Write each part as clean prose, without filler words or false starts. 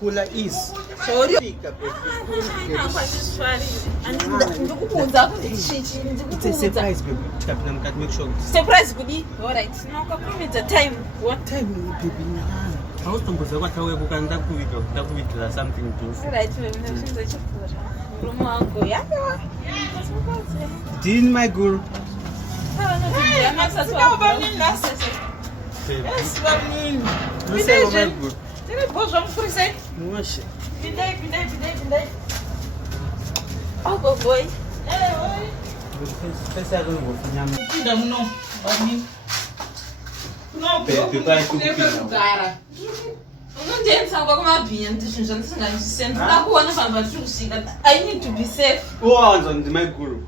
Kula is. Sorry. It's a surprise, baby. Make sure. Surprise, baby. All right. Now, come the time. What time, baby? I was thinking about how we can do something to. All right. Din my girl. Oh, boy. I need to be safe. Who owns on my guru?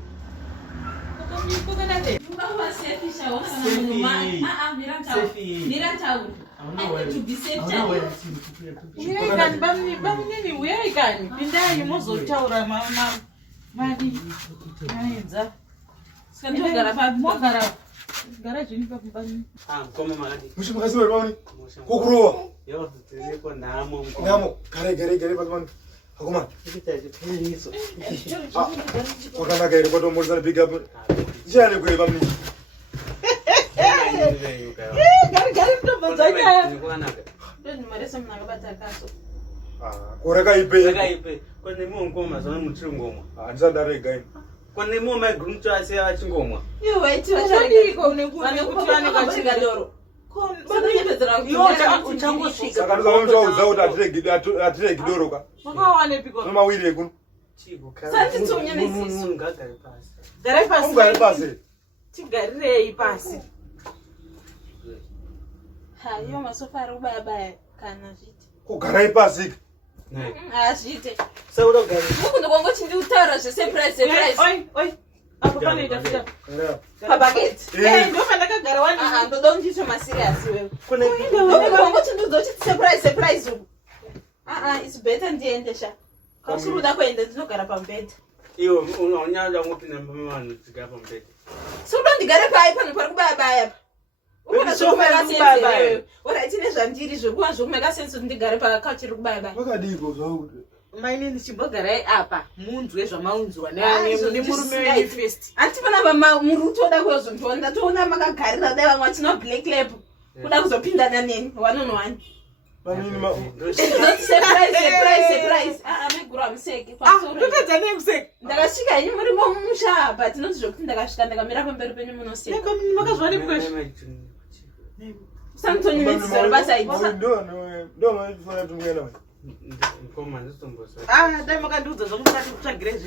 It's better than the end. You only so don't get a pipe and put by. What I think is until one who make a sense of the Garapa culture by. My name is Chibogare Apa, Moon's West of Mounds, and I am the first. Antimanaba Muruto that was on the Tona Magacara, there was not Blake Lab, who was a pin than name, 1 on 1. Surprise. I make gram sake. Look at the name sake. The Gasika, you remember Musha, but not joking the Gashka, the Miracle Berbenimo say. Something minutes or Basai. Then I can do the Zonga Grace.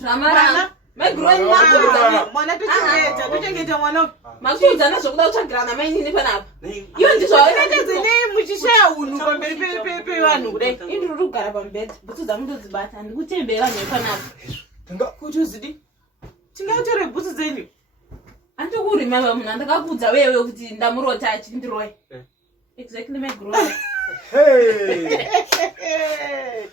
Drama. My grandma, didn't get one of my children as without a grana, my name up. You destroy the name which is share who can pay one day into Rugarabon bed, but to them do the bat and who take bear on your panel. Who choose the Tinga puts the and to remember Nanda puts away with the Namuro touch in the Roy. Exactly, my grandma. Hey!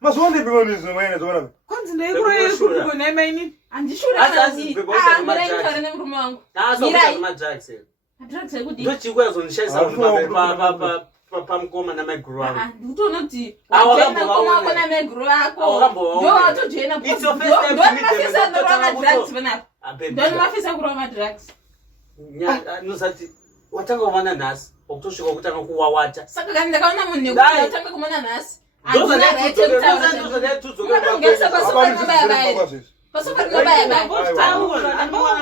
Mas onde pegou nisso, não é? Quantos negros eu não me and you should have seen but I don't know. That's my drugs. Drugs are good. Don't you wear on shares of Pam Common and my ground? You don't know the I make grow. To Jane, it's your first time. Don't laugh at drugs. Yeah, I know that. watanga kuona nasi okutosvika kutanga kuwawata saka kana ndakaona munhu nekutanga kumona nhasi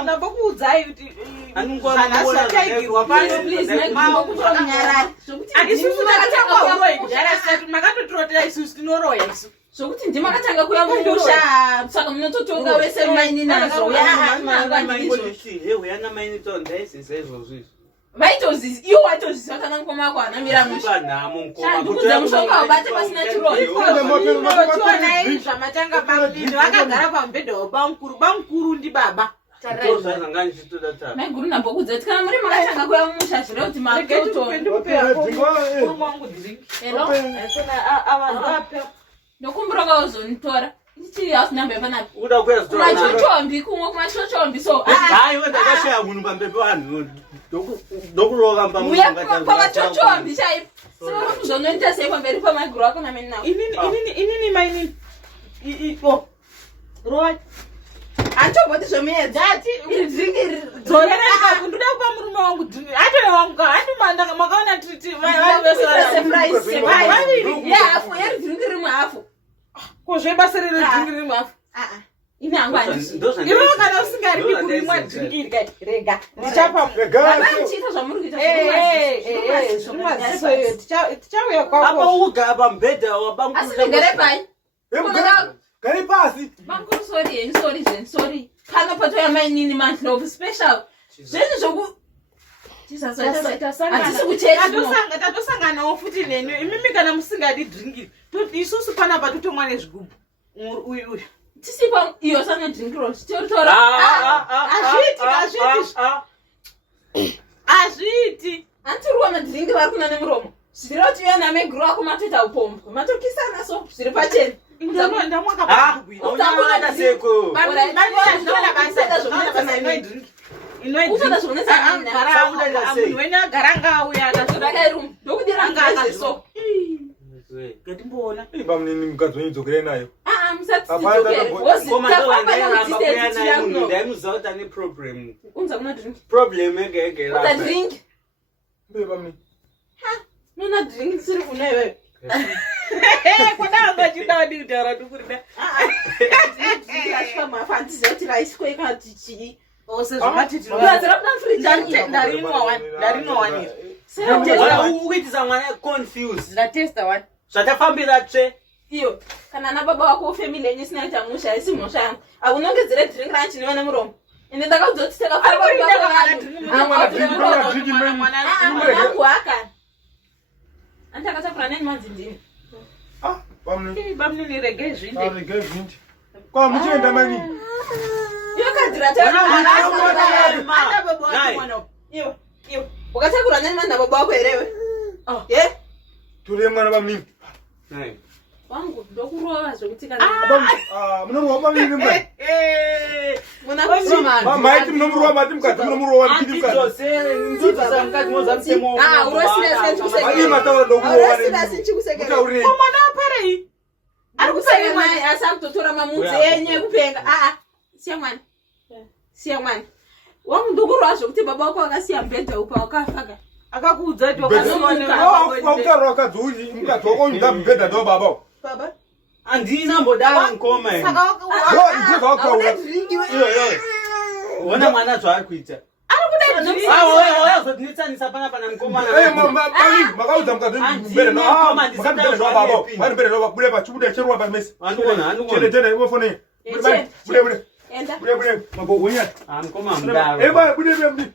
ndambokuudzai kuti zvanasataigirwa makatotirotera isusu tinoroya isu zvokuti ndimakatanga kuya mumusha saka munototonga wese maini vaitozvisi iwo waitozvisi vakana mukoma wako hanamira mushandikuudza mushonga wabate pasina chironionai zvamatanga pamudini vakagara pamubhedha wabamukuru ndibaba maiguru ndambokudza kuti kana muri makatanga kuya mumusha zvire kuti ndokumbura kwawozonitora ichii hausina panapi kumachochombi kumwe kumachochombi so ndakashaya munhu pamberi pevanhu ndokurova pamachochombi chaipo saka kuzonoita sei pamberi pamaiguru ako nameninawo inini mainini roi atoboti zvomuedzati ndoda kupa murume wangu dhingi atowangu makaona yehafu yeridhingi rimwe hafu kozvebasa reredhingi rimwe hafu ini hangu ivo kana usingaridi kurimwa dhingi rikai rega ndichapachiita zvamuri kuita tichauya kwakoauga pambedha asi negare pai gare pasi bankuru sori pano patoya mainini manhlove special zvenyu zvoku tatosanganawo futi nenu imimi kana musingadi dhingi isusu panapa totomwa nezvigubhu uyu tisipa iyo sanodhinkiro titoritora hazviiti antiruwa madhiringi vari kuna nemuromo zviri kuti uya nameguru ako matoita upombwe matokisana so zviri pachena agara ngauya ndokudirangaiso ngatimbona bamnini mukadzi wenyu nayo ndaimuziva kuti ane problem udrinki mbe bamnini nona drinki siri kuna iweyo kodangachidadi kutaura dukurida asvamafantizioti raisikoikatichii ukuitisa mwana confuse ndatesta one zvatafambira tsve iyo kana nababa wako family yenyu sinaita musha isi mhosva yangu aunongedzere drink ranchi niwe nemuromo ende ndakaudza kuti takaangu aka andakatakura neni manzi ndini bamnini rege zvinde kwa muchienda mani iyo wakatakura neni mani nababa wako herewe tore mwana bamnini wangu ndokurova zvokuti munomurowa bamnini mba maiti munomurowa mati mukadzi munomurowa mataura ndokurowautaurei mwana waparei ari kusaimai asi akutotora mamudzi enyu ekupenga siya mwana wangu ndokurova zvokuti baba wako akasiya mbedha upa wakafaka akakuudza kuti wakutaura wakadzi uti mukadzi wako unyika mbedha ndo baba baba handina mbodala nkoma ona mwana zvaari kuita zvotinetsanisa pana pana makaudza mukadzi mbedha baba vari mbedha ndo bude pachibuda cherwa pamesi chetete ivofonei bude magogonya mukoma mudaro bude bude bude